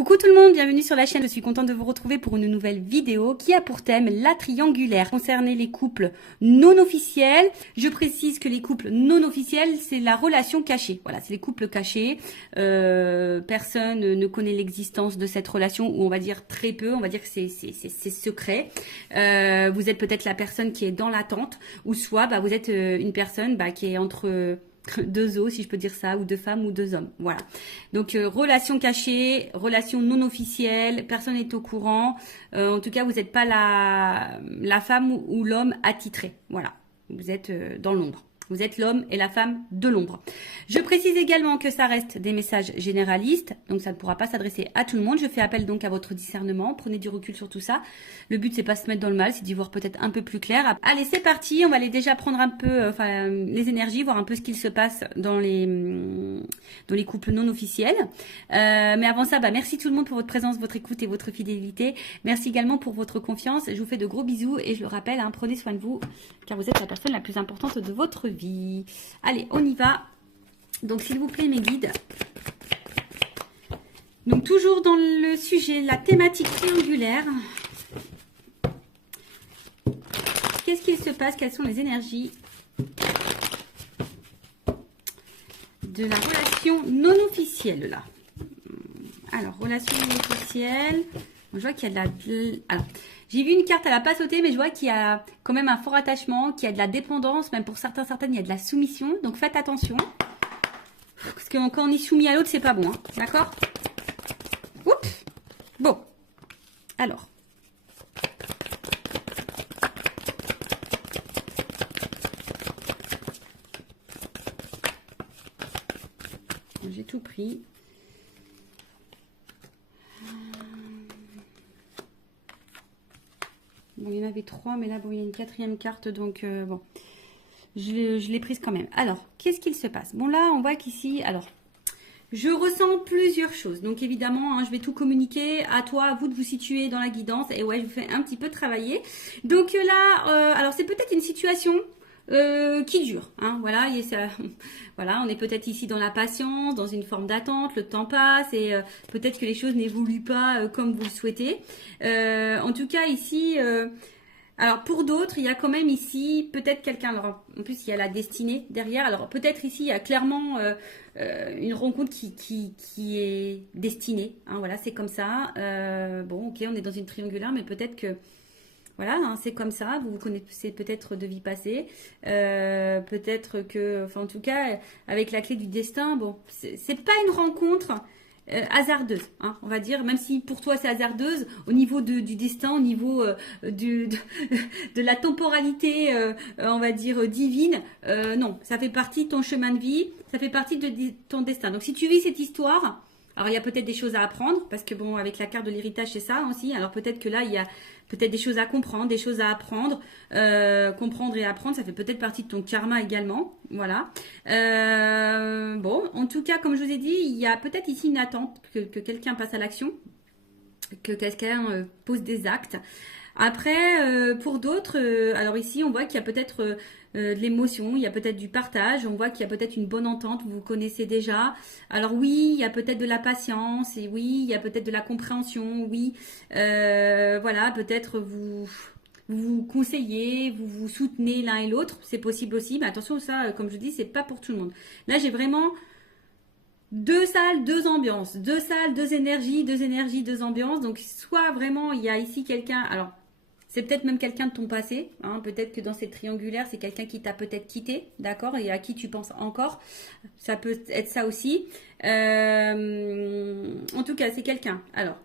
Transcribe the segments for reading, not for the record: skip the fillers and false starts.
Coucou tout le monde, bienvenue sur la chaîne. Je suis contente de vous retrouver pour une nouvelle vidéo qui a pour thème la triangulaire. Concernant les couples non officiels, je précise que les couples non officiels, c'est la relation cachée. Voilà, c'est les couples cachés. Personne ne connaît l'existence de cette relation, ou on va dire très peu, on va dire que c'est secret. Vous êtes peut-être la personne qui est dans l'attente, ou soit vous êtes une personne qui est entre deux os, si je peux dire ça, ou deux femmes ou deux hommes. Voilà. Donc, relation cachée, relation non officielle, personne n'est au courant. En tout cas, vous n'êtes pas la femme ou l'homme attitré. Voilà. Vous êtes dans l'ombre. Vous êtes l'homme et la femme de l'ombre. Je précise également que ça reste des messages généralistes, donc ça ne pourra pas s'adresser à tout le monde. Je fais appel donc à votre discernement. Prenez du recul sur tout ça. Le but, c'est pas se mettre dans le mal, c'est d'y voir peut-être un peu plus clair. Allez, c'est parti. On va aller déjà prendre un peu les énergies, voir un peu ce qu'il se passe dans les couples non officiels. Mais avant ça, merci tout le monde pour votre présence, votre écoute et votre fidélité. Merci également pour votre confiance. Je vous fais de gros bisous et je le rappelle, prenez soin de vous, car vous êtes la personne la plus importante de votre vie. Allez, on y va. Donc, s'il vous plaît, mes guides. Donc, toujours dans le sujet, la thématique triangulaire. Qu'est-ce qu'il se passe? Quelles sont les énergies de la relation non officielle, là? Alors, relation non officielle. Je vois qu'il y a de la... Alors, j'ai vu une carte, elle n'a pas sauté, mais je vois qu'il y a quand même un fort attachement, qu'il y a de la dépendance, même pour certaines, il y a de la soumission. Donc, faites attention. Parce que quand on est soumis à l'autre, c'est pas bon. D'accord? Oups. Bon. Alors. J'ai tout pris. Bon, il y en avait trois, mais là, bon, il y a une quatrième carte, donc bon, je l'ai prise quand même. Alors, qu'est-ce qu'il se passe? Bon, là, on voit qu'ici, alors, je ressens plusieurs choses. Donc, évidemment, je vais tout communiquer à toi, à vous de vous situer dans la guidance. Et ouais, je vous fais un petit peu travailler. Donc là, alors, c'est peut-être une situation qui dure, voilà, voilà, on est peut-être ici dans la patience, dans une forme d'attente, le temps passe et peut-être que les choses n'évoluent pas comme vous le souhaitez. En tout cas ici, alors pour d'autres, il y a quand même ici peut-être quelqu'un, alors en plus il y a la destinée derrière, alors peut-être ici il y a clairement une rencontre qui est destinée, voilà, c'est comme ça. Bon, ok, on est dans une triangulaire, mais peut-être que voilà, c'est comme ça, vous vous connaissez peut-être de vie passée, peut-être que, enfin en tout cas, avec la clé du destin, bon, c'est pas une rencontre hasardeuse, on va dire, même si pour toi c'est hasardeuse, au niveau du destin, au niveau de la temporalité, on va dire, divine, non, ça fait partie de ton chemin de vie, ça fait partie de ton destin. Donc si tu vis cette histoire... Alors, il y a peut-être des choses à apprendre, parce que bon, avec la carte de l'héritage, c'est ça aussi. Alors, peut-être que là, il y a peut-être des choses à comprendre, des choses à apprendre. Comprendre et apprendre, ça fait peut-être partie de ton karma également. Voilà. Bon, en tout cas, comme je vous ai dit, il y a peut-être ici une attente que quelqu'un passe à l'action, que quelqu'un pose des actes. Après, pour d'autres, alors ici, on voit qu'il y a peut-être de l'émotion, il y a peut-être du partage, on voit qu'il y a peut-être une bonne entente, vous vous connaissez déjà. Alors oui, il y a peut-être de la patience, et oui, il y a peut-être de la compréhension, oui. Voilà, peut-être vous conseillez, vous vous soutenez l'un et l'autre, c'est possible aussi. Mais attention, ça, comme je dis, c'est pas pour tout le monde. Là, j'ai vraiment... deux salles, deux ambiances. Deux salles, deux énergies, deux ambiances. Donc, soit vraiment, il y a ici quelqu'un... Alors, c'est peut-être même quelqu'un de ton passé. Peut-être que dans cette triangulaire, c'est quelqu'un qui t'a peut-être quitté, d'accord, et à qui tu penses encore. Ça peut être ça aussi. En tout cas, c'est quelqu'un, alors,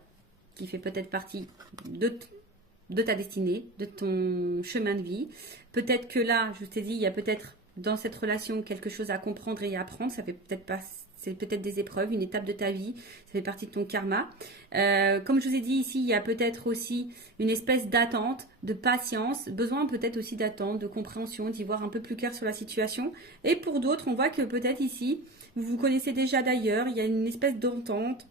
qui fait peut-être partie de ta destinée, de ton chemin de vie. Peut-être que là, je t'ai dit, il y a peut-être dans cette relation quelque chose à comprendre et à apprendre. Ça fait peut-être pas... C'est peut-être des épreuves, une étape de ta vie, ça fait partie de ton karma. Comme je vous ai dit ici, il y a peut-être aussi une espèce d'attente, de patience, besoin peut-être aussi d'attente, de compréhension, d'y voir un peu plus clair sur la situation. Et pour d'autres, on voit que peut-être ici, vous vous connaissez déjà d'ailleurs, il y a une espèce d'entente,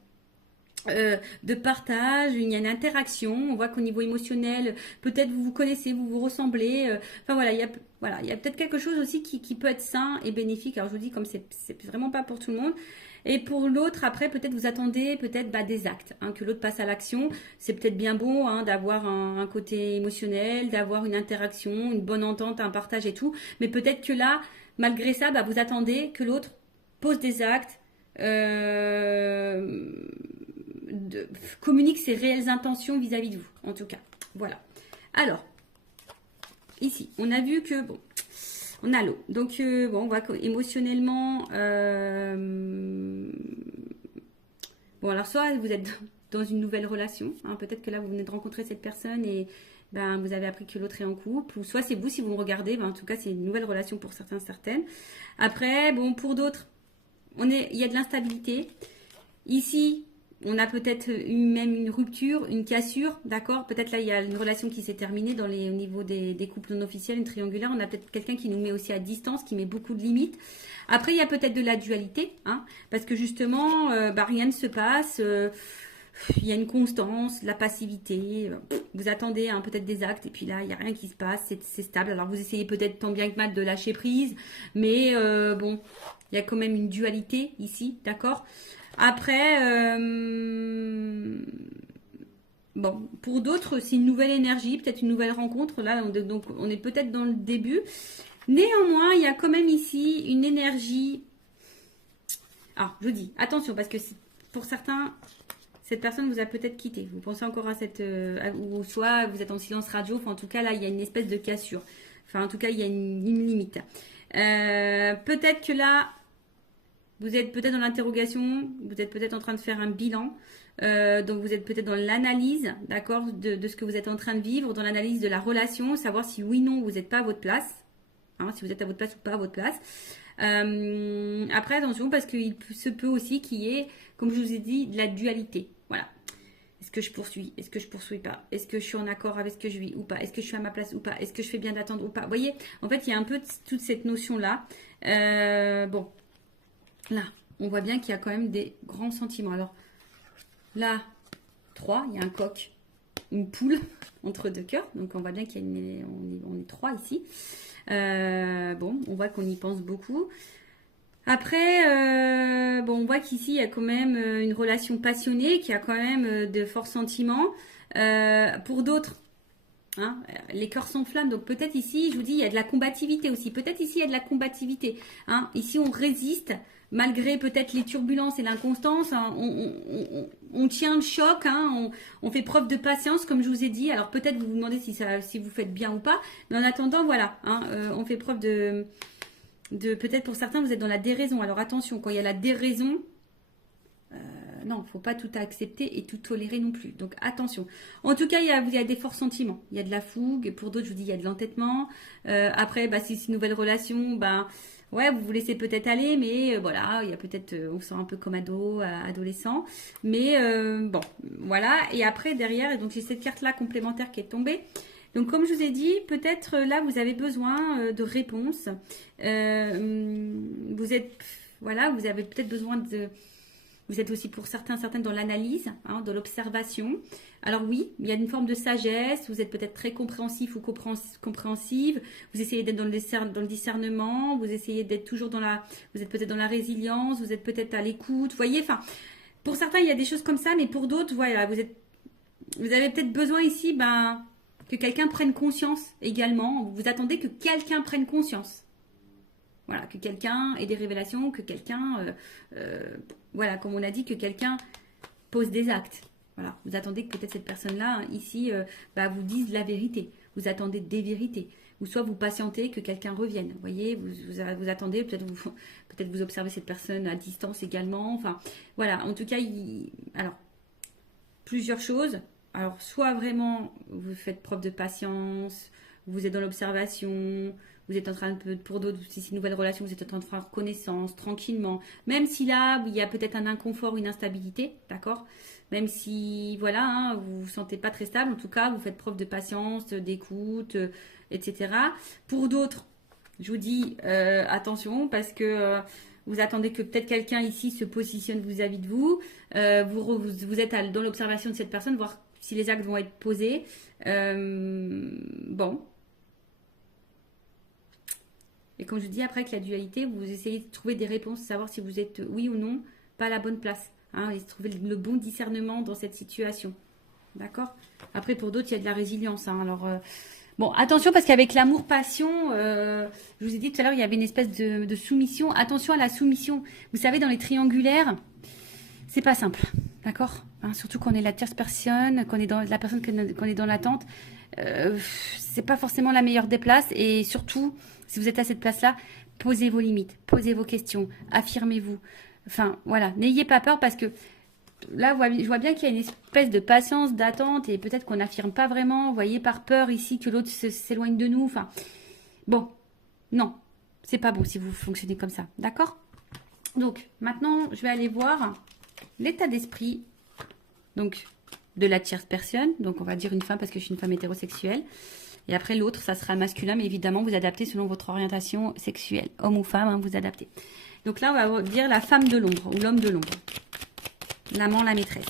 de partage, il y a une interaction, on voit qu'au niveau émotionnel, peut-être vous vous connaissez, vous vous ressemblez, enfin voilà, il y a peut-être quelque chose aussi qui peut être sain et bénéfique. Alors je vous dis, comme c'est vraiment pas pour tout le monde, Et pour l'autre, après, peut-être vous attendez peut-être des actes, hein, que l'autre passe à l'action. C'est peut-être bien beau hein, d'avoir un côté émotionnel, d'avoir une interaction, une bonne entente, un partage et tout. Mais peut-être que là, malgré ça, vous attendez que l'autre pose des actes, euh, communique ses réelles intentions vis-à-vis de vous, en tout cas. Voilà. Alors, ici, on a vu que, bon, on a l'eau. Donc, bon, on voit qu'émotionnellement, bon, alors soit vous êtes dans une nouvelle relation, hein, peut-être que là, vous venez de rencontrer cette personne et vous avez appris que l'autre est en couple, ou soit c'est vous, si vous me regardez, en tout cas, c'est une nouvelle relation pour certains, certaines. Après, bon, pour d'autres, il y a de l'instabilité. Ici, on a peut-être même une rupture, une cassure, d'accord. Peut-être là, il y a une relation qui s'est terminée au niveau des couples non officiels, une triangulaire. On a peut-être quelqu'un qui nous met aussi à distance, qui met beaucoup de limites. Après, il y a peut-être de la dualité, hein, parce que justement, rien ne se passe. Il y a une constance, la passivité. Vous attendez hein, peut-être des actes et puis là, il n'y a rien qui se passe, c'est stable. Alors vous essayez peut-être tant bien que mal de lâcher prise, mais bon, il y a quand même une dualité ici, d'accord. Après, bon, pour d'autres, c'est une nouvelle énergie, peut-être une nouvelle rencontre. Là, donc on est peut-être dans le début. Néanmoins, il y a quand même ici une énergie. Alors, je vous dis, attention, parce que pour certains, cette personne vous a peut-être quitté. Vous pensez encore à cette... ou soit vous êtes en silence radio. Enfin, en tout cas, là, il y a une espèce de cassure. Enfin, en tout cas, il y a une limite. Peut-être que là, vous êtes peut-être dans l'interrogation. Vous êtes peut-être en train de faire un bilan. Donc, vous êtes peut-être dans l'analyse, d'accord, de ce que vous êtes en train de vivre, dans l'analyse de la relation, savoir si oui, non, vous n'êtes pas à votre place. Hein, si vous êtes à votre place ou pas à votre place. Après, attention, parce qu'il se peut aussi qu'il y ait, comme je vous ai dit, de la dualité. Voilà. Est-ce que je poursuis? Est-ce que je poursuis pas? Est-ce que je suis en accord avec ce que je vis ou pas? Est-ce que je suis à ma place ou pas? Est-ce que je fais bien d'attendre ou pas? Vous voyez, en fait, il y a un peu toute cette notion-là. Bon, là, on voit bien qu'il y a quand même des grands sentiments. Alors, là, 3, il y a un coq, une poule entre deux cœurs. Donc, on voit bien on est 3 ici. Bon, on voit qu'on y pense beaucoup. Après, bon, on voit qu'ici, il y a quand même une relation passionnée, qui a quand même de forts sentiments. Pour d'autres, hein, les cœurs s'enflamment. Donc peut-être ici, je vous dis, il y a de la combativité aussi. Peut-être ici, il y a de la combativité. Hein. Ici, on résiste, malgré peut-être les turbulences et l'inconstance. Hein, on tient le choc, hein, on fait preuve de patience, comme je vous ai dit. Alors peut-être vous vous demandez si vous faites bien ou pas. Mais en attendant, voilà, hein, on fait preuve de peut-être pour certains, vous êtes dans la déraison. Alors attention, quand il y a la déraison, non, il ne faut pas tout accepter et tout tolérer non plus. Donc attention. En tout cas, il y a des forts sentiments. Il y a de la fougue. Pour d'autres, je vous dis, il y a de l'entêtement. Après, si c'est une nouvelle relation, ouais, vous vous laissez peut-être aller, mais voilà, il y a peut-être, on se sent un peu comme adolescent. Mais bon, voilà. Et après, derrière, et donc j'ai cette carte-là complémentaire qui est tombée. Donc, comme je vous ai dit, peut-être là, vous avez besoin de réponses. Voilà, vous avez peut-être besoin de... Vous êtes aussi pour certaines dans l'analyse, hein, dans l'observation. Alors oui, il y a une forme de sagesse. Vous êtes peut-être très compréhensif ou compréhensive. Vous essayez d'être dans le discernement. Vous essayez d'être toujours vous êtes peut-être dans la résilience. Vous êtes peut-être à l'écoute. Vous voyez, enfin, pour certains, il y a des choses comme ça, mais pour d'autres, voilà, vous avez peut-être besoin ici, que quelqu'un prenne conscience également. Vous attendez que quelqu'un prenne conscience. Voilà, que quelqu'un ait des révélations, que quelqu'un, voilà, comme on a dit, que quelqu'un pose des actes. Voilà, vous attendez que peut-être cette personne-là, ici, vous dise la vérité. Vous attendez des vérités. Ou soit vous patientez que quelqu'un revienne. Vous voyez, vous attendez, peut-être vous observez cette personne à distance également. Enfin, voilà, en tout cas, alors, plusieurs choses. Alors, soit vraiment, vous faites preuve de patience, vous êtes dans l'observation, vous êtes en train de, pour d'autres, si c'est une nouvelle relation, vous êtes en train de faire connaissance, tranquillement. Même si là, il y a peut-être un inconfort, une instabilité, d'accord? Même si, voilà, hein, vous vous sentez pas très stable, en tout cas, vous faites preuve de patience, d'écoute, etc. Pour d'autres, je vous dis, attention, parce que... vous attendez que peut-être quelqu'un ici se positionne vis-à-vis de vous. Vous êtes dans l'observation de cette personne, voir si les actes vont être posés. Bon. Et comme je dis, après, avec la dualité, vous essayez de trouver des réponses, savoir si vous êtes oui ou non pas à la bonne place. Hein, et trouver le bon discernement dans cette situation. D'accord? Après, pour d'autres, il y a de la résilience. Hein, alors, bon, attention parce qu'avec l'amour-passion, je vous ai dit tout à l'heure, il y avait une espèce de soumission. Attention à la soumission. Vous savez, dans les triangulaires, c'est pas simple. D'accord? Hein, surtout qu'on est la tierce personne, qu'on est dans la personne qu'on est dans l'attente. C'est pas forcément la meilleure des places. Et surtout, si vous êtes à cette place-là, posez vos limites, posez vos questions, affirmez-vous. Enfin, voilà, n'ayez pas peur parce que là, je vois bien qu'il y a une espèce de patience, d'attente et peut-être qu'on n'affirme pas vraiment, vous voyez, par peur ici que l'autre s'éloigne de nous. Enfin, bon, non, c'est pas bon si vous fonctionnez comme ça, d'accord? Donc, maintenant, je vais aller voir l'état d'esprit, donc, de la tierce personne. Donc, on va dire une femme parce que je suis une femme hétérosexuelle. Et après, l'autre, ça sera masculin, mais évidemment, vous adaptez selon votre orientation sexuelle. Homme ou femme, hein, vous adaptez. Donc là, on va dire la femme de l'ombre ou l'homme de l'ombre. L'amant, la maîtresse.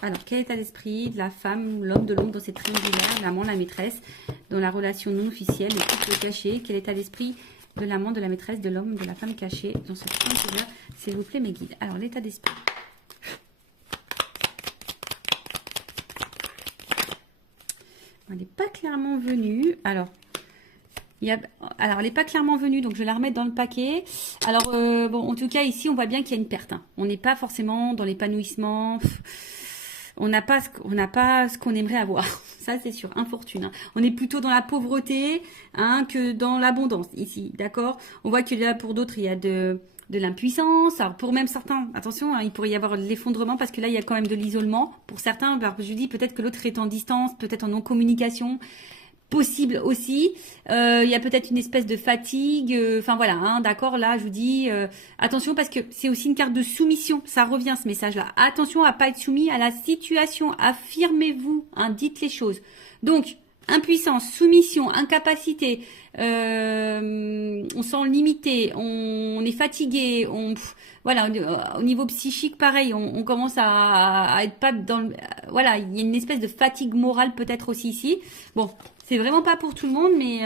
Alors, quel état d'esprit de la femme ou l'homme de l'ombre dans cette triangulaire, l'amant, la maîtresse, dans la relation non officielle, le couple caché? Quel état d'esprit de l'amant, de la maîtresse, de l'homme, de la femme cachée dans cette triangulaire? S'il vous plaît, mes guides. Alors, l'état d'esprit. Elle n'est pas clairement venue. Alors, elle n'est pas clairement venue, donc je vais la remettre dans le paquet. Alors, bon, en tout cas, ici, on voit bien qu'il y a une perte. Hein. On n'est pas forcément dans l'épanouissement. On n'a pas ce qu'on aimerait avoir. Ça, c'est sûr, infortune. Hein. On est plutôt dans la pauvreté hein, que dans l'abondance, ici, d'accord? On voit que là, pour d'autres, il y a de l'impuissance. Alors, pour même certains, attention, hein, il pourrait y avoir de l'effondrement parce que là, il y a quand même de l'isolement. Pour certains, je dis peut-être que l'autre est en distance, peut-être en non-communication. Possible aussi. Il y a peut-être une espèce de fatigue. Enfin voilà, hein, d'accord. Là, je vous dis attention parce que c'est aussi une carte de soumission. Ça revient ce message-là. Attention à pas être soumis à la situation. Affirmez-vous. Hein, dites les choses. Donc impuissance, soumission, incapacité. On sent limité. On est fatigué. Voilà, au niveau psychique, pareil, on commence à être pas dans le... Voilà, il y a une espèce de fatigue morale peut-être aussi ici. Bon, c'est vraiment pas pour tout le monde, mais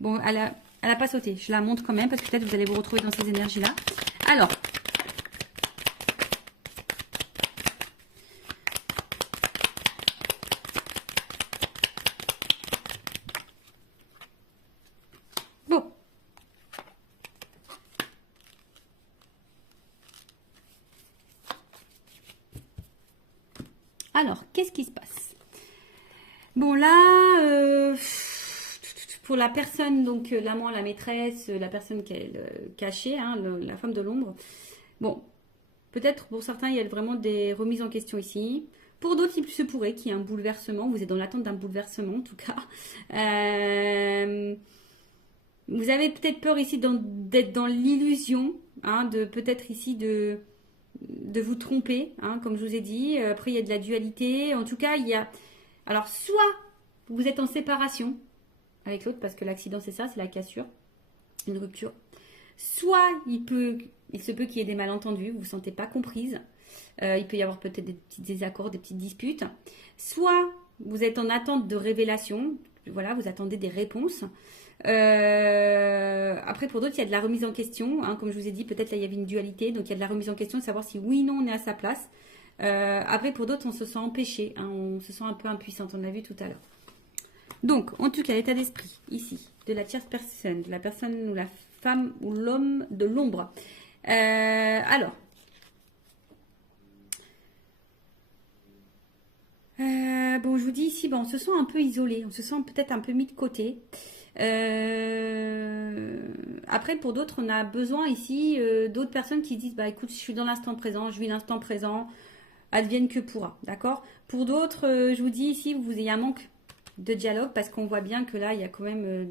bon, elle a pas sauté. Je la montre quand même parce que peut-être vous allez vous retrouver dans ces énergies-là. Alors, bon. Alors, qu'est-ce qui se passe? Bon, là, pour la personne, donc l'amant, la maîtresse, la personne qui est cachée, hein, la femme de l'ombre, bon, peut-être pour certains, il y a vraiment des remises en question ici. Pour d'autres, il se pourrait qu'il y ait un bouleversement. Vous êtes dans l'attente d'un bouleversement, en tout cas. Vous avez peut-être peur ici d'être dans l'illusion, hein, de peut-être ici de vous tromper, hein, comme je vous ai dit. Après, il y a de la dualité. En tout cas, il y a... Alors, soit vous êtes en séparation avec l'autre, parce que l'accident, c'est ça, c'est la cassure, une rupture. Soit il se peut qu'il y ait des malentendus, vous ne vous sentez pas comprise. Il peut y avoir peut-être des petits désaccords, des petites disputes. Soit vous êtes en attente de révélation, voilà, vous attendez des réponses. Après, pour d'autres, il y a de la remise en question. Hein, comme je vous ai dit, peut-être là, il y avait une dualité. Donc, il y a de la remise en question de savoir si oui ou non on est à sa place. Après, pour d'autres, on se sent empêché. Hein, on se sent un peu impuissante. On l'a vu tout à l'heure. Donc, en tout cas, l'état d'esprit, ici, de la tierce personne, de la personne ou la femme ou l'homme de l'ombre. Alors. Bon, je vous dis ici, bon, on se sent un peu isolé. On se sent peut-être un peu mis de côté. Après, pour d'autres, on a besoin ici d'autres personnes qui disent, bah écoute, je suis dans l'instant présent, je vis l'instant présent, advienne que pourra, d'accord? Pour d'autres, je vous dis ici, vous ayez un manque de dialogue parce qu'on voit bien que là, il y a quand même,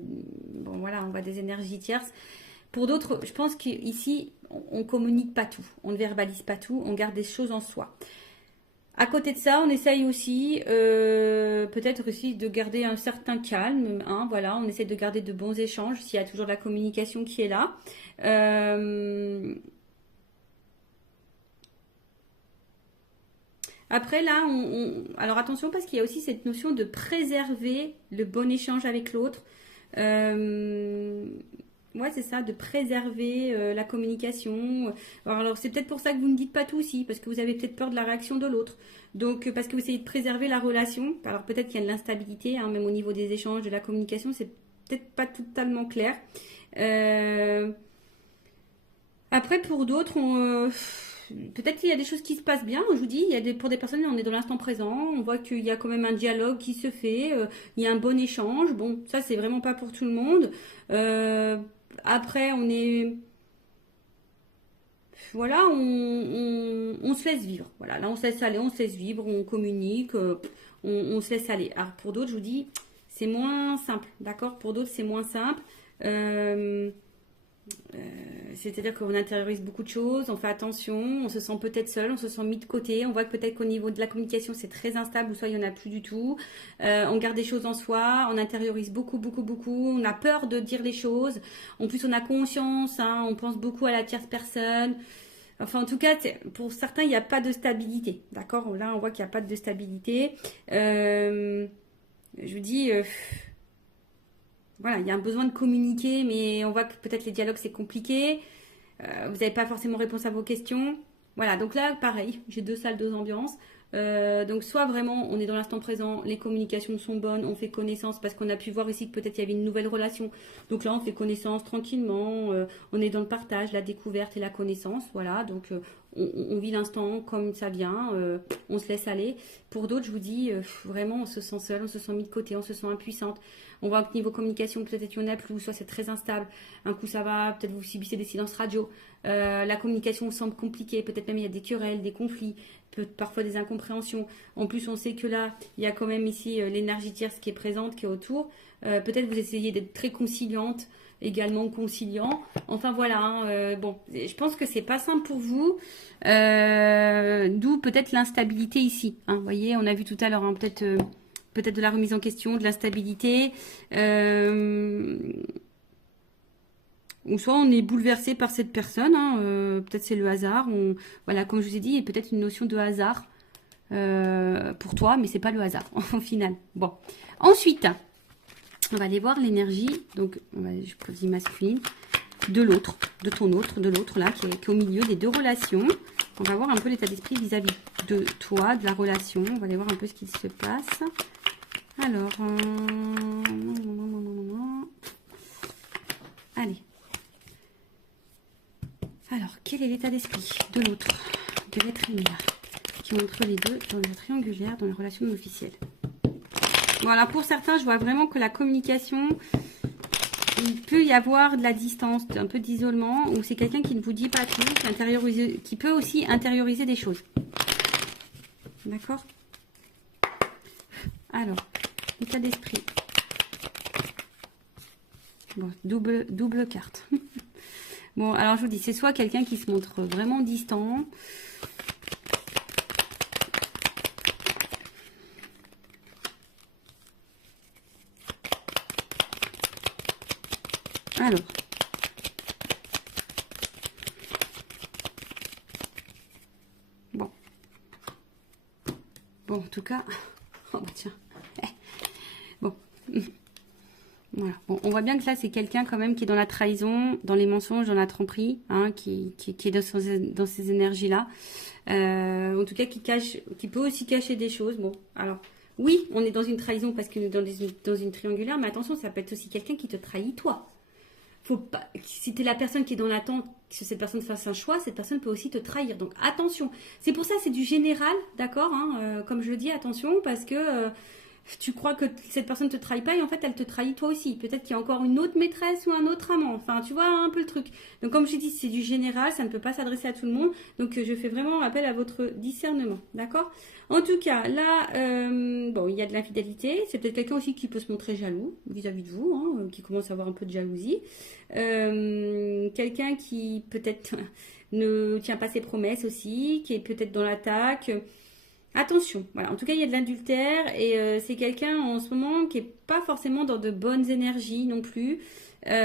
bon voilà, on voit des énergies tierces. Pour d'autres, je pense qu'ici, on communique pas tout, on ne verbalise pas tout, on garde des choses en soi. À côté de ça, on essaye aussi, peut-être aussi de garder un certain calme. Hein, voilà, on essaie de garder de bons échanges s'il y a toujours de la communication qui est là. Après là, alors attention parce qu'il y a aussi cette notion de préserver le bon échange avec l'autre. Ouais, c'est ça, de préserver la communication. Alors, c'est peut-être pour ça que vous ne dites pas tout aussi, parce que vous avez peut-être peur de la réaction de l'autre. Donc, parce que vous essayez de préserver la relation. Alors, peut-être qu'il y a de l'instabilité, hein, même au niveau des échanges, de la communication, c'est peut-être pas totalement clair. Euh, Après, pour d'autres, peut-être qu'il y a des choses qui se passent bien. Je vous dis, pour des personnes, on est dans l'instant présent. On voit qu'il y a quand même un dialogue qui se fait. Il y a un bon échange. Bon, ça, c'est vraiment pas pour tout le monde. Euh, Après, voilà, on se laisse vivre. Voilà, là, on se laisse aller, on se laisse vivre, on communique, on se laisse aller. Alors, pour d'autres, je vous dis, c'est moins simple. D'accord? Pour d'autres, c'est moins simple. Euh, C'est-à-dire qu'on intériorise beaucoup de choses, on fait attention, on se sent peut-être seul, on se sent mis de côté, on voit que peut-être qu'au niveau de la communication c'est très instable ou soit il n'y en a plus du tout. On garde des choses en soi, on intériorise beaucoup, beaucoup, beaucoup, on a peur de dire les choses. En plus on a conscience, hein, on pense beaucoup à la tierce personne. Enfin en tout cas pour certains il n'y a pas de stabilité, d'accord? Là on voit qu'il n'y a pas de stabilité. Je vous dis... voilà, il y a un besoin de communiquer, mais on voit que peut-être les dialogues c'est compliqué. Vous n'avez pas forcément réponse à vos questions. Voilà, donc là, pareil, j'ai deux salles, deux ambiances. Donc soit vraiment on est dans l'instant présent, les communications sont bonnes, on fait connaissance parce qu'on a pu voir ici que peut-être il y avait une nouvelle relation. Donc là on fait connaissance tranquillement, on est dans le partage, la découverte et la connaissance. Voilà, donc on vit l'instant comme ça vient, on se laisse aller. Pour d'autres, je vous dis, vraiment on se sent seul, on se sent mis de côté, on se sent impuissante. On voit que niveau communication, peut-être qu'il y en a plus, soit c'est très instable. Un coup ça va, peut-être vous subissez des silences radio. La communication semble compliquée, peut-être même il y a des querelles, des conflits, parfois des incompréhensions. En plus, on sait que là, il y a quand même ici l'énergie tierce qui est présente, qui est autour. Peut-être vous essayez d'être très conciliante, également conciliant. Enfin voilà, hein, bon, je pense que c'est pas simple pour vous. D'où peut-être l'instabilité ici. Hein. Vous voyez, on a vu tout à l'heure, hein, peut-être de la remise en question, de l'instabilité. Ou soit on est bouleversé par cette personne, hein, peut-être c'est le hasard. Voilà, comme je vous ai dit, il y a peut-être une notion de hasard pour toi, mais c'est pas le hasard au final. Bon, ensuite, on va aller voir l'énergie. Donc, je choisis masculine de l'autre, de ton autre, de l'autre là, qui est au milieu des deux relations. On va voir un peu l'état d'esprit vis-à-vis de toi, de la relation. On va aller voir un peu ce qui se passe. Alors, allez. Alors, quel est l'état d'esprit de l'autre, de l'être aimé qui est entre les deux dans le triangulaire, dans la relation non officielle? Voilà, pour certains, je vois vraiment que la communication, il peut y avoir de la distance, un peu d'isolement, ou c'est quelqu'un qui ne vous dit pas tout, qui peut aussi intérioriser des choses. D'accord? Alors, l'état d'esprit. Bon, double carte. Bon, alors je vous dis, c'est soit quelqu'un qui se montre vraiment distant. Alors. Bon. Bon, en tout cas. Oh bah tiens. Bon. Voilà. Bon, on voit bien que là, c'est quelqu'un quand même qui est dans la trahison, dans les mensonges, dans la tromperie, hein, qui est dans ces énergies-là. En tout cas, qui peut aussi cacher des choses. Bon, alors, oui, on est dans une trahison parce qu'on est dans une triangulaire, mais attention, ça peut être aussi quelqu'un qui te trahit toi. Faut pas, si tu es la personne qui est dans l'attente que cette personne fasse un choix, cette personne peut aussi te trahir. Donc attention. C'est pour ça, c'est du général, d'accord, hein, comme je le dis, attention, parce que tu crois que cette personne te trahit pas et en fait elle te trahit toi aussi. Peut-être qu'il y a encore une autre maîtresse ou un autre amant. Enfin, tu vois un peu le truc. Donc comme je dis, c'est du général, ça ne peut pas s'adresser à tout le monde. Donc je fais vraiment appel à votre discernement, d'accord? En tout cas, là, bon, il y a de l'infidélité. C'est peut-être quelqu'un aussi qui peut se montrer jaloux vis-à-vis de vous, hein, qui commence à avoir un peu de jalousie. Quelqu'un qui peut-être ne tient pas ses promesses aussi, qui est peut-être dans l'attaque. Attention, voilà. En tout cas, il y a de l'adultère et c'est quelqu'un en ce moment qui est pas forcément dans de bonnes énergies non plus. Parce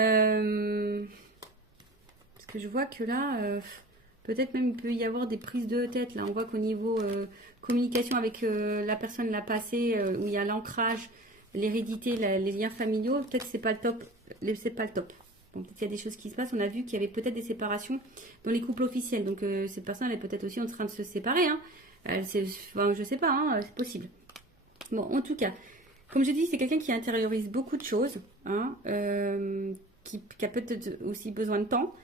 que je vois que là, peut-être même il peut y avoir des prises de tête. Là, on voit qu'au niveau communication avec la personne la passée, où il y a l'ancrage, l'hérédité, les liens familiaux, peut-être que c'est pas le top. C'est pas le top. Bon, peut-être qu'il y a des choses qui se passent. On a vu qu'il y avait peut-être des séparations dans les couples officiels. Donc, cette personne, elle est peut-être aussi en train de se séparer. Hein. Enfin, je sais pas, hein, c'est possible. Bon, en tout cas, comme je dis, c'est quelqu'un qui intériorise beaucoup de choses, hein, qui a peut-être aussi besoin de temps.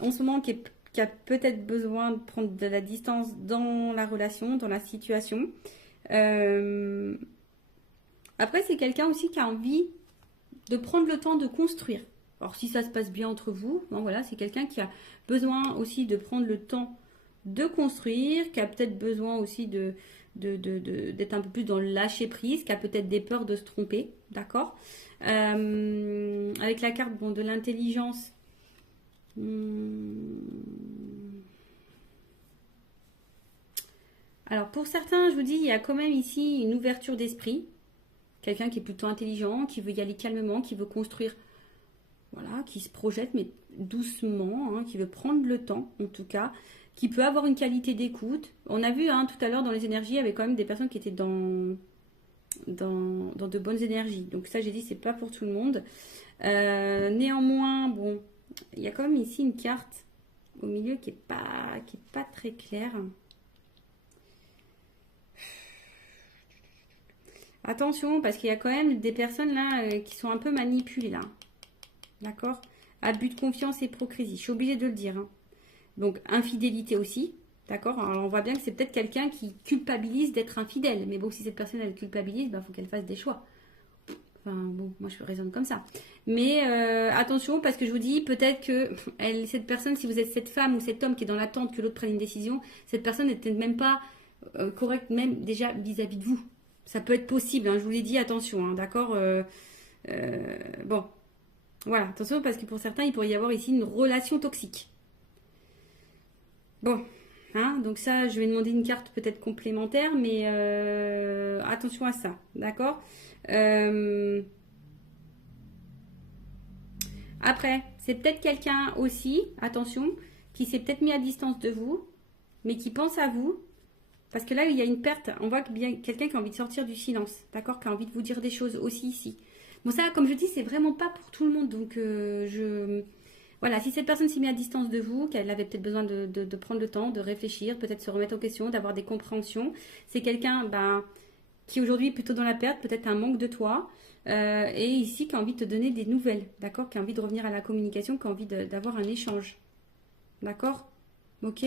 En ce moment, qui a peut-être besoin de prendre de la distance dans la relation, dans la situation. Après, c'est quelqu'un aussi qui a envie de prendre le temps de construire. Alors, si ça se passe bien entre vous, bon, voilà, c'est quelqu'un qui a besoin aussi de prendre le temps de construire, qui a peut-être besoin aussi d'être un peu plus dans le lâcher prise, qui a peut-être des peurs de se tromper, d'accord. Avec la carte bon, de l'intelligence, alors pour certains, je vous dis, il y a quand même ici une ouverture d'esprit, quelqu'un qui est plutôt intelligent, qui veut y aller calmement, qui veut construire, voilà, qui se projette mais doucement, hein, qui veut prendre le temps en tout cas, qui peut avoir une qualité d'écoute. On a vu hein, tout à l'heure dans les énergies, il y avait quand même des personnes qui étaient dans de bonnes énergies. Donc ça, j'ai dit, c'est pas pour tout le monde. Néanmoins, bon, il y a quand même ici une carte au milieu qui est pas très claire. Attention, parce qu'il y a quand même des personnes là qui sont un peu manipulées là. D'accord? Abus de confiance et hypocrisie. Je suis obligée de le dire. Hein. Donc, infidélité aussi. D'accord? Alors, on voit bien que c'est peut-être quelqu'un qui culpabilise d'être infidèle. Mais bon, si cette personne, elle culpabilise, il faut qu'elle fasse des choix. Enfin, bon, moi, je raisonne comme ça. Mais attention, parce que je vous dis, peut-être que cette personne, si vous êtes cette femme ou cet homme qui est dans l'attente que l'autre prenne une décision, cette personne n'est peut-être même pas correcte, même déjà vis-à-vis de vous. Ça peut être possible, hein, je vous l'ai dit, attention, hein, d'accord bon, voilà, attention, parce que pour certains, il pourrait y avoir ici une relation toxique. Bon, hein, donc ça, je vais demander une carte peut-être complémentaire, mais attention à ça, d'accord Après, c'est peut-être quelqu'un aussi, attention, qui s'est peut-être mis à distance de vous, mais qui pense à vous. Parce que là, il y a une perte. On voit que bien quelqu'un qui a envie de sortir du silence, d'accord, qui a envie de vous dire des choses aussi ici. Bon, ça, comme je dis, c'est vraiment pas pour tout le monde. Donc, voilà, si cette personne s'est mise à distance de vous, qu'elle avait peut-être besoin de prendre le temps, de réfléchir, peut-être se remettre en question, d'avoir des compréhensions, c'est quelqu'un qui aujourd'hui est plutôt dans la perte, peut-être un manque de toi, et ici qui a envie de te donner des nouvelles, d'accord, qui a envie de revenir à la communication, qui a envie d'avoir un échange, d'accord, ok.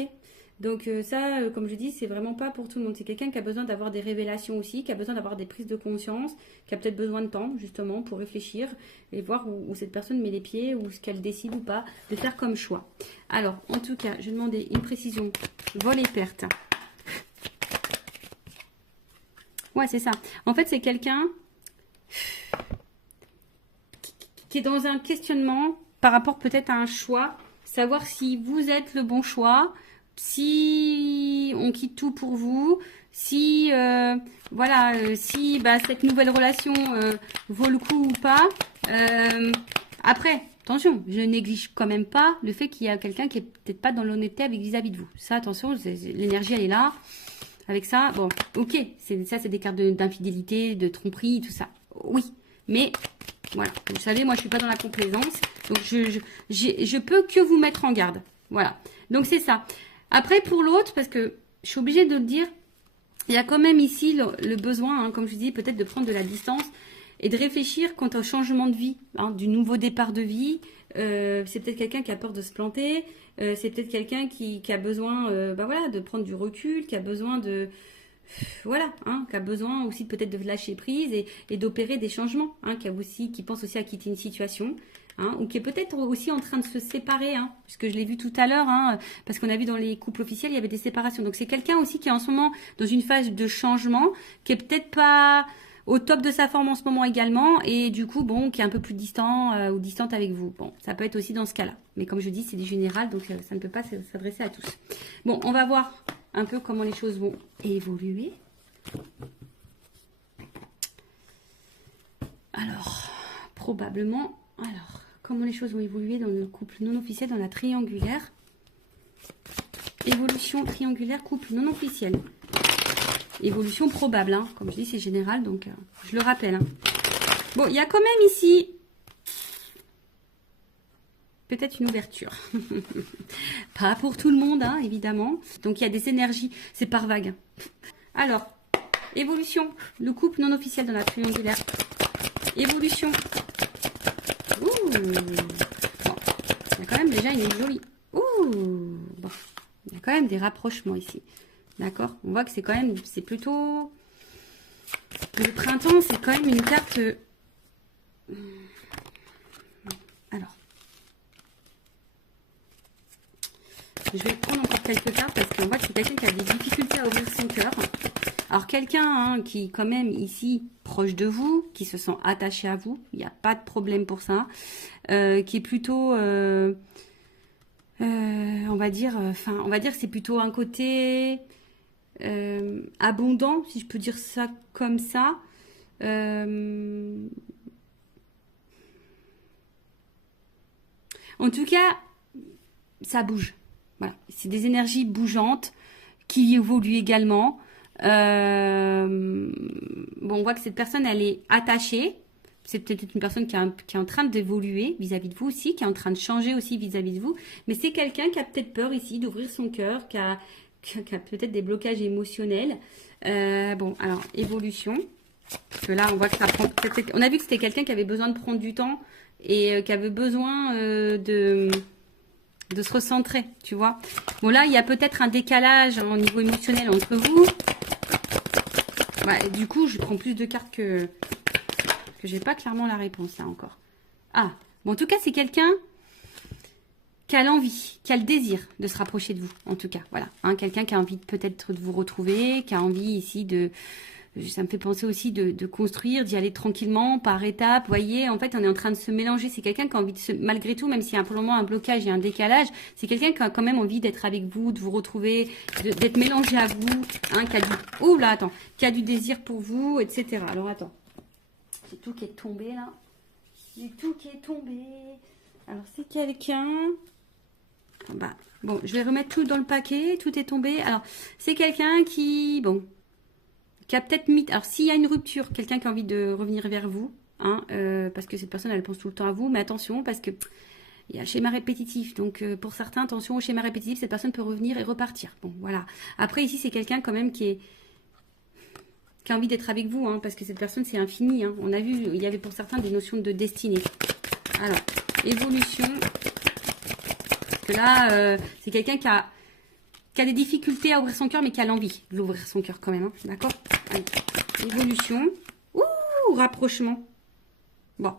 Donc ça, comme je dis, c'est vraiment pas pour tout le monde. C'est quelqu'un qui a besoin d'avoir des révélations aussi, qui a besoin d'avoir des prises de conscience, qui a peut-être besoin de temps, justement, pour réfléchir et voir où cette personne met les pieds, ou ce qu'elle décide ou pas de faire comme choix. Alors, en tout cas, je vais demander une précision. Vol et perte. Ouais, c'est ça. En fait, c'est quelqu'un qui est dans un questionnement par rapport peut-être à un choix, savoir si vous êtes le bon choix, si on quitte tout pour vous, si voilà, si cette nouvelle relation vaut le coup ou pas. Après, attention, je néglige quand même pas le fait qu'il y a quelqu'un qui est peut-être pas dans l'honnêteté avec vis-à-vis de vous. Ça, attention, l'énergie elle est là. Avec ça, bon, ok, ça c'est des cartes d'infidélité, de tromperie, tout ça. Oui, mais voilà, vous savez, moi je suis pas dans la complaisance, donc je peux que vous mettre en garde. Voilà, donc c'est ça. Après, pour l'autre, parce que je suis obligée de le dire, il y a quand même ici le besoin, hein, comme je dis, peut-être de prendre de la distance et de réfléchir quant au changement de vie, hein, du nouveau départ de vie. C'est peut-être quelqu'un qui a peur de se planter, c'est peut-être quelqu'un qui a besoin voilà, de prendre du recul, qui a besoin de... Voilà, hein, qui a besoin aussi peut-être de lâcher prise et d'opérer des changements, hein, qui pense aussi à quitter une situation. Hein, ou qui est peut-être aussi en train de se séparer, hein, puisque je l'ai vu tout à l'heure, hein, parce qu'on a vu dans les couples officiels, il y avait des séparations. Donc c'est quelqu'un aussi qui est en ce moment dans une phase de changement, qui est peut-être pas au top de sa forme en ce moment également, et du coup, bon, qui est un peu plus distant ou distante avec vous. Bon, ça peut être aussi dans ce cas-là. Mais comme je dis, c'est du général, donc ça ne peut pas s'adresser à tous. Bon, on va voir un peu comment les choses vont évoluer. Alors, probablement... Alors, comment les choses vont évoluer dans le couple non officiel, dans la triangulaire. Évolution triangulaire, couple non officiel. Évolution probable, hein. Comme je dis, c'est général, donc je le rappelle. Hein. Bon, il y a quand même ici peut-être une ouverture. Pas pour tout le monde, hein, évidemment. Donc il y a des énergies, c'est par vague. Alors, évolution, le couple non officiel dans la triangulaire. Évolution. Ouh. Bon, il y a quand même déjà une jolie. Ouh. Bon, il y a quand même des rapprochements ici. D'accord? On voit que c'est quand même, c'est plutôt... Le printemps, c'est quand même une carte... Alors. Je vais prendre encore quelques cartes parce qu'on voit que c'est quelqu'un qui a des difficultés à ouvrir son cœur. Alors quelqu'un hein, qui quand même ici proche de vous, qui se sent attaché à vous, il n'y a pas de problème pour ça, qui est plutôt, on va dire que c'est plutôt un côté abondant, si je peux dire ça comme ça. En tout cas, ça bouge. Voilà, c'est des énergies bougeantes qui évoluent également. Bon, on voit que cette personne, elle est attachée. C'est peut-être une personne qui est en train d'évoluer vis-à-vis de vous aussi, qui est en train de changer aussi vis-à-vis de vous. Mais c'est quelqu'un qui a peut-être peur ici d'ouvrir son cœur, qui a peut-être des blocages émotionnels. Bon, alors, évolution. Parce que là, on voit que ça prend... On a vu que c'était quelqu'un qui avait besoin de prendre du temps et qui avait besoin de se recentrer, tu vois. Bon, là, il y a peut-être un décalage au niveau émotionnel entre vous. Ouais, du coup, je prends plus de cartes que j'ai pas clairement la réponse, là, encore. Ah, bon, en tout cas, c'est quelqu'un qui a l'envie, qui a le désir de se rapprocher de vous, en tout cas, voilà. Hein, quelqu'un qui a envie peut-être de vous retrouver, qui a envie ici de... Ça me fait penser aussi de construire, d'y aller tranquillement, par étapes. Vous voyez, en fait, on est en train de se mélanger. C'est quelqu'un qui a envie de se... Malgré tout, même s'il y a pour le moment un blocage et un décalage, c'est quelqu'un qui a quand même envie d'être avec vous, de vous retrouver, d'être mélangé à vous. Hein, qui a du... Ouh là, attends. Qui a du désir pour vous, etc. Alors, attends. J'ai tout qui est tombé, là. J'ai tout qui est tombé. Alors, c'est quelqu'un... Bah, bon, je vais remettre tout dans le paquet. Tout est tombé. Alors, c'est quelqu'un qui... Bon... qui a peut-être mis... Alors, s'il y a une rupture, quelqu'un qui a envie de revenir vers vous, hein, parce que cette personne, elle pense tout le temps à vous, mais attention, parce que il y a un schéma répétitif. Donc, pour certains, attention au schéma répétitif, cette personne peut revenir et repartir. Bon, voilà. Après, ici, c'est quelqu'un quand même qui a envie d'être avec vous, hein, parce que cette personne, c'est infini. Hein. On a vu, il y avait pour certains des notions de destinée. Alors, évolution. Parce que là, c'est quelqu'un qui a des difficultés à ouvrir son cœur, mais qui a l'envie d'ouvrir son cœur quand même. Hein. D'accord? Allez. Évolution. Ouh, rapprochement. Bon,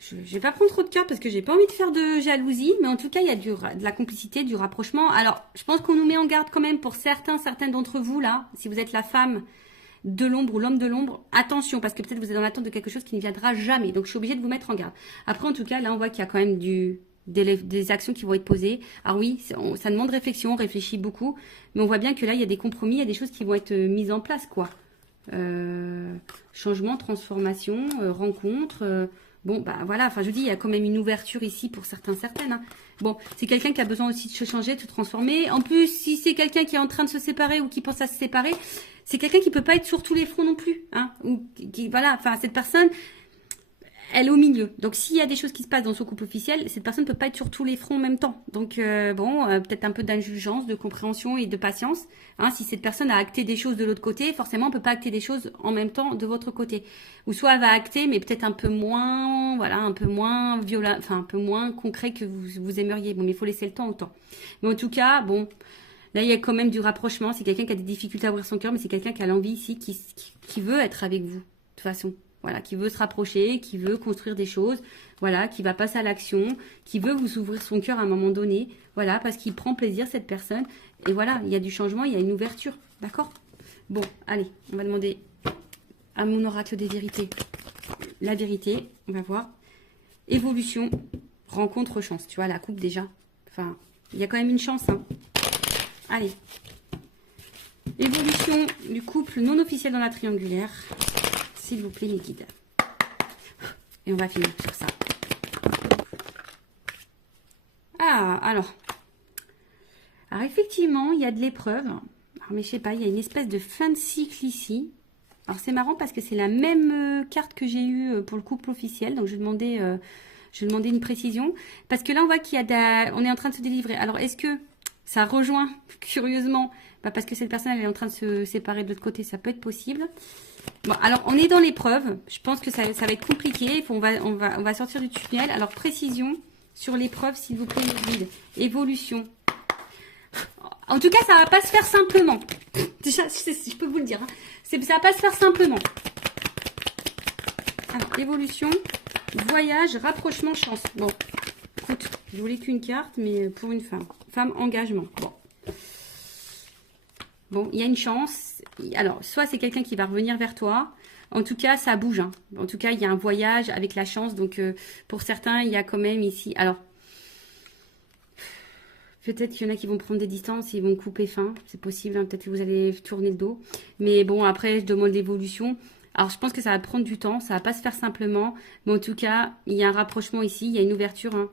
je ne vais pas prendre trop de cartes parce que j'ai pas envie de faire de jalousie, mais en tout cas, il y a de la complicité, du rapprochement. Alors, je pense qu'on nous met en garde quand même pour certaines d'entre vous, là, si vous êtes la femme de l'ombre ou l'homme de l'ombre, attention, parce que peut-être vous êtes dans l'attente de quelque chose qui ne viendra jamais. Donc, je suis obligée de vous mettre en garde. Après, en tout cas, là, on voit qu'il y a quand même des actions qui vont être posées. Alors oui, ça demande réflexion, on réfléchit beaucoup, mais on voit bien que là, il y a des compromis, il y a des choses qui vont être mises en place, quoi. Changement, transformation, rencontre... Bon, bah voilà, enfin je vous dis, il y a quand même une ouverture ici pour certaines. Hein. Bon, c'est quelqu'un qui a besoin aussi de se changer, de se transformer. En plus, si c'est quelqu'un qui est en train de se séparer ou qui pense à se séparer, c'est quelqu'un qui peut pas être sur tous les fronts non plus. Hein, ou voilà, enfin cette personne, elle est au milieu. Donc s'il y a des choses qui se passent dans son couple officiel, cette personne ne peut pas être sur tous les fronts en même temps. Donc bon, peut-être un peu d'indulgence, de compréhension et de patience. Hein, si cette personne a acté des choses de l'autre côté, forcément on ne peut pas acter des choses en même temps de votre côté. Ou soit elle va acter, mais peut-être un peu moins, voilà, un peu moins violent, enfin un peu moins concret que vous aimeriez. Bon, mais il faut laisser le temps au temps. Mais en tout cas, bon, là il y a quand même du rapprochement. C'est quelqu'un qui a des difficultés à ouvrir son cœur, mais c'est quelqu'un qui a l'envie ici, qui veut être avec vous, de toute façon. Voilà, qui veut se rapprocher, qui veut construire des choses, voilà, qui va passer à l'action, qui veut vous ouvrir son cœur à un moment donné, voilà, parce qu'il prend plaisir, cette personne. Et voilà, il y a du changement, il y a une ouverture, d'accord? Bon, allez, on va demander à mon oracle des vérités la vérité, on va voir. Évolution, rencontre, chance, tu vois, la coupe déjà. Enfin, il y a quand même une chance, hein. Allez. Évolution du couple non officiel dans la triangulaire. S'il vous plaît, mes guides. Et on va finir sur ça. Ah, alors. Alors, effectivement, il y a de l'épreuve. Mais je sais pas, il y a une espèce de fin de cycle ici. Alors, c'est marrant parce que c'est la même carte que j'ai eue pour le couple officiel. Donc, je vais demander Je demandais une précision. Parce que là, on voit qu'il y a on est en train de se délivrer. Alors, est-ce que ça rejoint, curieusement, parce que cette personne, elle est en train de se séparer de l'autre côté, ça peut être possible. Bon, alors, on est dans l'épreuve. Je pense que ça va être compliqué. On va sortir du tunnel. Alors, précision sur l'épreuve, s'il vous plaît, les guides. Évolution. En tout cas, ça va pas se faire simplement. Déjà, je peux vous le dire. Hein. Ça va pas se faire simplement. Alors, évolution, voyage, rapprochement, chance. Bon, écoute, je voulais qu'une carte, mais pour une femme. Femme, engagement. Bon, il y a une chance. Alors, soit c'est quelqu'un qui va revenir vers toi. En tout cas, ça bouge. Hein. En tout cas, il y a un voyage avec la chance. Donc, pour certains, il y a quand même ici... Alors, peut-être qu'il y en a qui vont prendre des distances, ils vont couper fin. C'est possible, hein. Peut-être que vous allez tourner le dos. Mais bon, après, je demande l'évolution. Alors, je pense que ça va prendre du temps. Ça va pas se faire simplement. Mais en tout cas, il y a un rapprochement ici. Il y a une ouverture. Hein,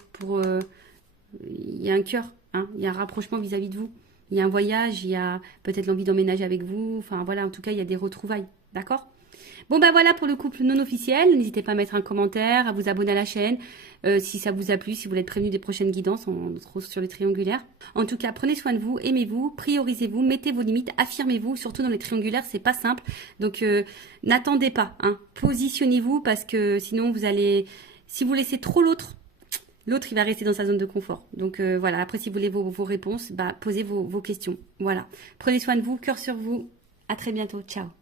il y a un cœur. Hein, il y a un rapprochement vis-à-vis de vous. Il y a un voyage. Il y a peut-être l'envie d'emménager avec vous. Enfin, voilà. En tout cas, il y a des retrouvailles. D'accord ? Bon, ben voilà pour le couple non officiel. N'hésitez pas à mettre un commentaire, à vous abonner à la chaîne. Si ça vous a plu, si vous voulez être prévenu des prochaines guidances, on se retrouve sur les triangulaires. En tout cas, prenez soin de vous, aimez-vous, priorisez-vous, mettez vos limites, affirmez-vous, surtout dans les triangulaires, c'est pas simple. Donc, n'attendez pas, hein. Positionnez-vous parce que sinon vous allez, si vous laissez trop l'autre, il va rester dans sa zone de confort. Donc, voilà, après si vous voulez vos réponses, posez vos questions. Voilà, prenez soin de vous, cœur sur vous, à très bientôt, ciao.